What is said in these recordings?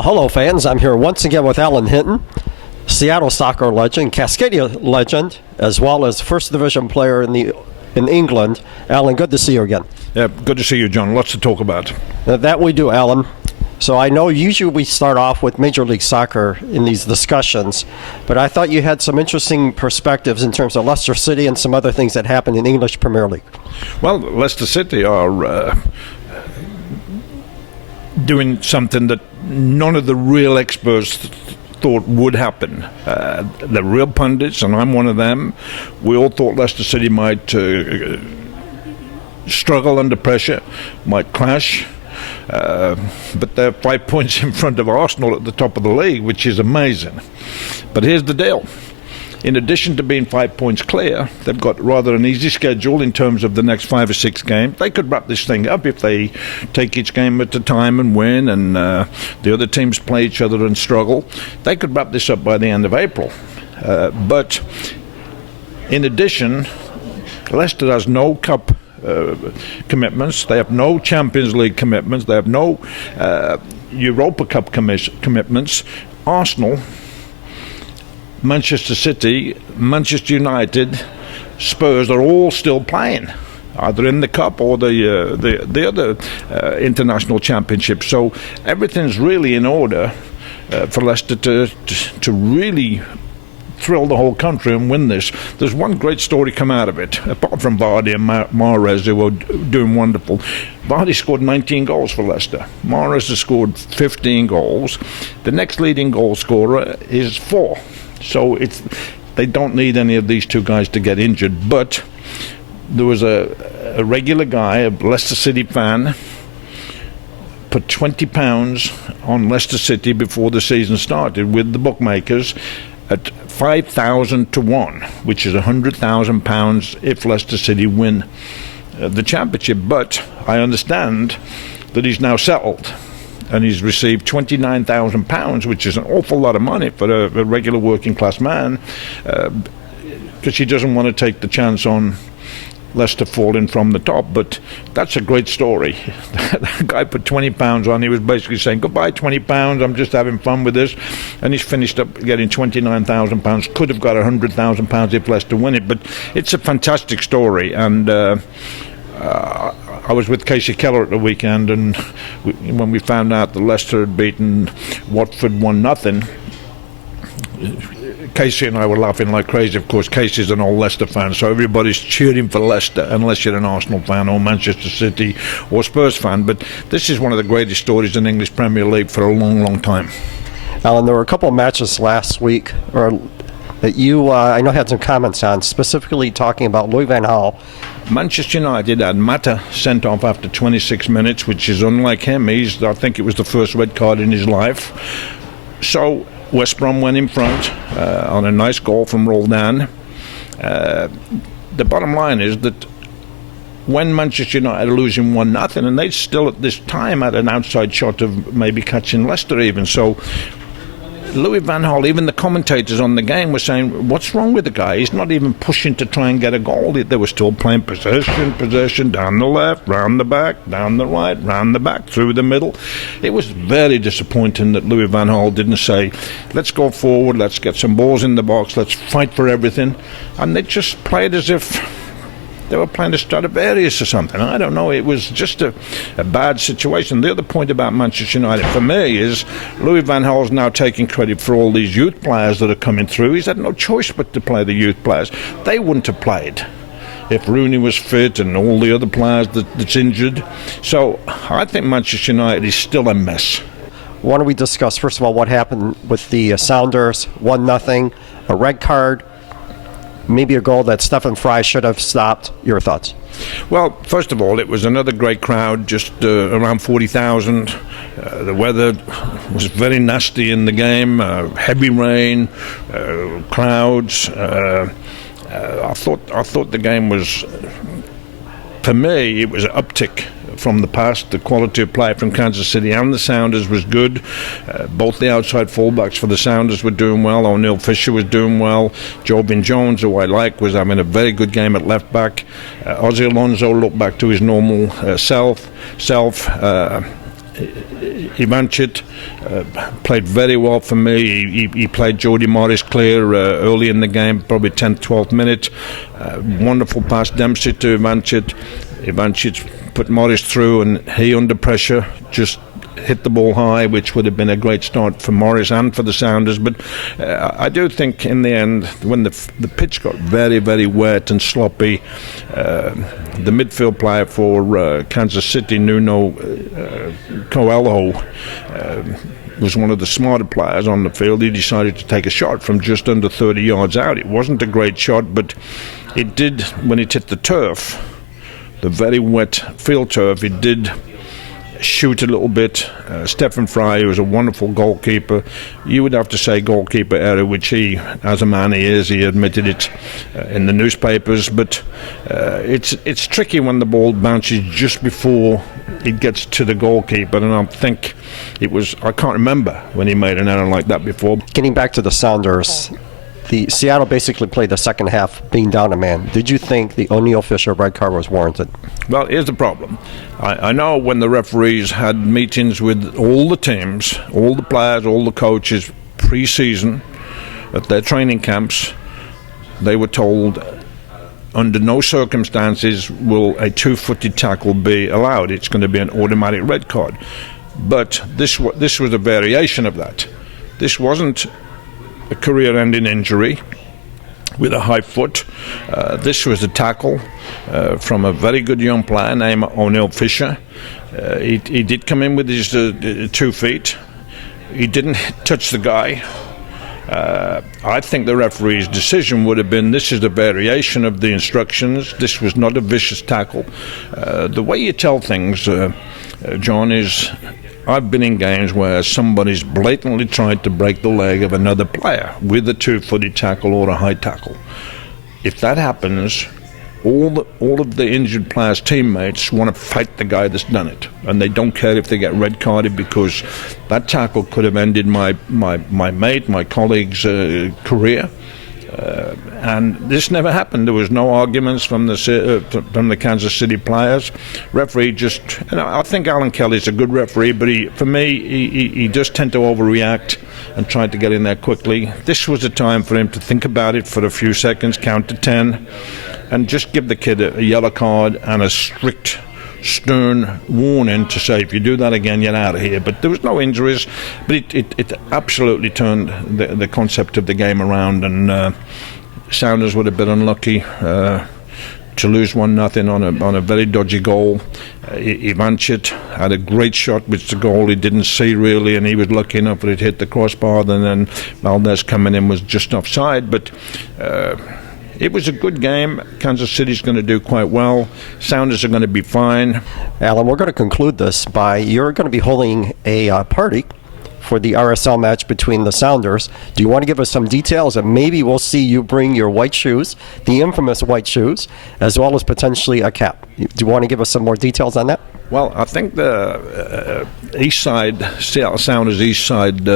Well, hello, fans. I'm here once again with Alan Hinton, Seattle soccer legend, Cascadia legend, as well as first division player in England. Alan, good to see you again. Yeah, good to see you, John. Lots to talk about. That we do, Alan. So I know usually we start off with Major League Soccer in these discussions, but I thought you had some interesting perspectives in terms of Leicester City and some other things that happened in English Premier League. Well, Leicester City are doing something that none of the real experts thought would happen. The real pundits, and I'm one of them, we all thought Leicester City might struggle under pressure, might clash. But they're 5 points in front of Arsenal at the top of the league, which is amazing. But here's the deal. In addition to being 5 points clear, they've got rather an easy schedule in terms of the next 5 or 6 games. They could wrap this thing up if they take each game at a time and win, and the other teams play each other and struggle. They could wrap this up by the end of April. But in addition, Leicester has no cup commitments. They have no Champions League commitments. They have no Europa Cup commitments. Arsenal, Manchester City, Manchester United, Spurs are all still playing, either in the Cup or the other international championships. So everything's really in order for Leicester to really thrill the whole country and win this. There's one great story come out of it, apart from Vardy and Mahrez, who were doing wonderful. Vardy scored 19 goals for Leicester. Mahrez has scored 15 goals. The next leading goal scorer is 4. So they don't need any of these two guys to get injured. But there was a regular guy, a Leicester City fan, put £20 on Leicester City before the season started with the bookmakers at 5,000 to 1, which is £100,000 if Leicester City win the championship. But I understand that he's now settled, and he's received £29,000, which is an awful lot of money for a regular working class man, because he doesn't want to take the chance on Leicester falling from the top. But that's a great story. That guy put £20 on. He was basically saying, goodbye, £20, I'm just having fun with this. And he's finished up getting £29,000. Could have got £100,000 if Leicester win it. But it's a fantastic story. And I was with Casey Keller at the weekend, and when we found out that Leicester had beaten Watford 1-0, Casey and I were laughing like crazy. Of course, Casey's an old Leicester fan, so everybody's cheering for Leicester, unless you're an Arsenal fan or Manchester City or Spurs fan. But this is one of the greatest stories in English Premier League for a long, long time. Alan, there were a couple of matches last week that you, I know, had some comments on, specifically talking about Louis van Gaal. Manchester United had Mata sent off after 26 minutes, which is unlike him. I think it was the first red card in his life. So West Brom went in front on a nice goal from Roldan. The bottom line is that when Manchester United are losing 1-0, and they still at this time had an outside shot of maybe catching Leicester even. So Louis van Gaal, even the commentators on the game were saying, what's wrong with the guy? He's not even pushing to try and get a goal. They were still playing possession, down the left, round the back, down the right, round the back, through the middle. It was very disappointing that Louis van Gaal didn't say, let's go forward, let's get some balls in the box, let's fight for everything. And they just played as if they were playing to Stradivarius or something. I don't know. It was just a bad situation. The other point about Manchester United for me is Louis van Gaal's now taking credit for all these youth players that are coming through. He's had no choice but to play the youth players. They wouldn't have played if Rooney was fit and all the other players that's injured. So I think Manchester United is still a mess. Why don't we discuss, first of all, what happened with the Sounders, 1-0, a red card, maybe a goal that Stefan Fry should have stopped. Your thoughts? Well, first of all, it was another great crowd, just around 40,000. The weather was very nasty in the game, heavy rain, clouds. I thought the game was, for me, it was an uptick from the past. The quality of play from Kansas City and the Sounders was good. Both the outside fullbacks for the Sounders were doing well. O'Neill Fisher was doing well. Jobin Jones, who I like, was having a very good game at left back. Ozzy Alonso looked back to his normal self. Ivancic played very well for me. He played Jody Morris clear early in the game, probably 10th, 12th minute. Wonderful pass, Dempsey to Ivancic. Ivancic put Morris through, and he, under pressure, just hit the ball high, which would have been a great start for Morris and for the Sounders. But I do think in the end, when the pitch got very, very wet and sloppy, the midfield player for Kansas City, Nuno Coelho, was one of the smarter players on the field. He decided to take a shot from just under 30 yards out. It wasn't a great shot, but it did, when it hit the turf, the very wet field turf, it did shoot a little bit. Stephen Fry, who was a wonderful goalkeeper, you would have to say goalkeeper error, which he, as a man he is, he admitted it in the newspapers, but it's tricky when the ball bounces just before it gets to the goalkeeper, and I think I can't remember when he made an error like that before. Getting back to the Sounders, the Seattle basically played the second half being down a man. Did you think the O'Neill Fisher red card was warranted? Well, here's the problem. I know when the referees had meetings with all the teams, all the players, all the coaches pre-season at their training camps, they were told under no circumstances will a two-footed tackle be allowed. It's going to be an automatic red card. But this was a variation of that. This wasn't a career-ending injury with a high foot. This was a tackle from a very good young player named O'Neill Fisher. He did come in with his 2 feet. He didn't touch the guy. I think the referee's decision would have been, this is a variation of the instructions. This was not a vicious tackle. The way you tell things, John, is I've been in games where somebody's blatantly tried to break the leg of another player with a two-footed tackle or a high tackle. If that happens, all of the injured players' teammates want to fight the guy that's done it, and they don't care if they get red carded, because that tackle could have ended my colleague's career. And this never happened. There was no arguments from the Kansas City players. Referee just, I think Alan Kelly's a good referee, but for me, he just tend to overreact and tried to get in there quickly. This was a time for him to think about it for a few seconds, count to 10, and just give the kid a yellow card and a strict, stern warning to say, if you do that again, you're out of here. But there was no injuries, but it absolutely turned the concept of the game around, and Sounders would have been unlucky to lose 1-0 on a very dodgy goal. Ivancic had a great shot, which the goalie didn't see really, and he was lucky enough that it hit the crossbar, and then Valdez coming in was just offside. But it was a good game. Kansas City's going to do quite well. Sounders are going to be fine. Alan, we're going to conclude this by, you're going to be holding a party for the RSL match between the Sounders. Do you want to give us some details? And maybe we'll see you bring your white shoes, the infamous white shoes, as well as potentially a cap. Do you want to give us some more details on that? Well, I think the East Side, Seattle Sounders East Side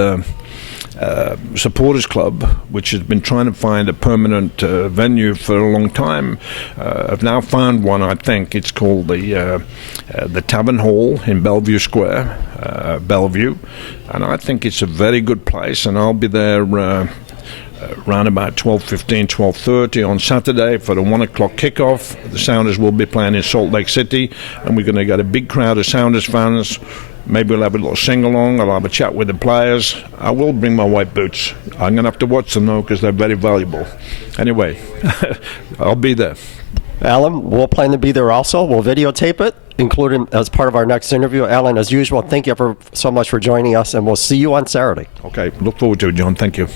supporters club, which has been trying to find a permanent venue for a long time, have now found one. I think it's called the Tavern Hall in Bellevue Square, Bellevue, and I think it's a very good place, and I'll be there around about 12:15, 12:30 on Saturday for the 1 o'clock kickoff. The Sounders will be playing in Salt Lake City, and we're going to get a big crowd of Sounders fans. Maybe we'll have a little sing-along. I'll have a chat with the players. I will bring my white boots. I'm going to have to watch them, though, because they're very valuable. Anyway, I'll be there. Alan, we'll plan to be there also. We'll videotape it, including as part of our next interview. Alan, as usual, thank you so much for joining us, and we'll see you on Saturday. Okay, look forward to it, John. Thank you.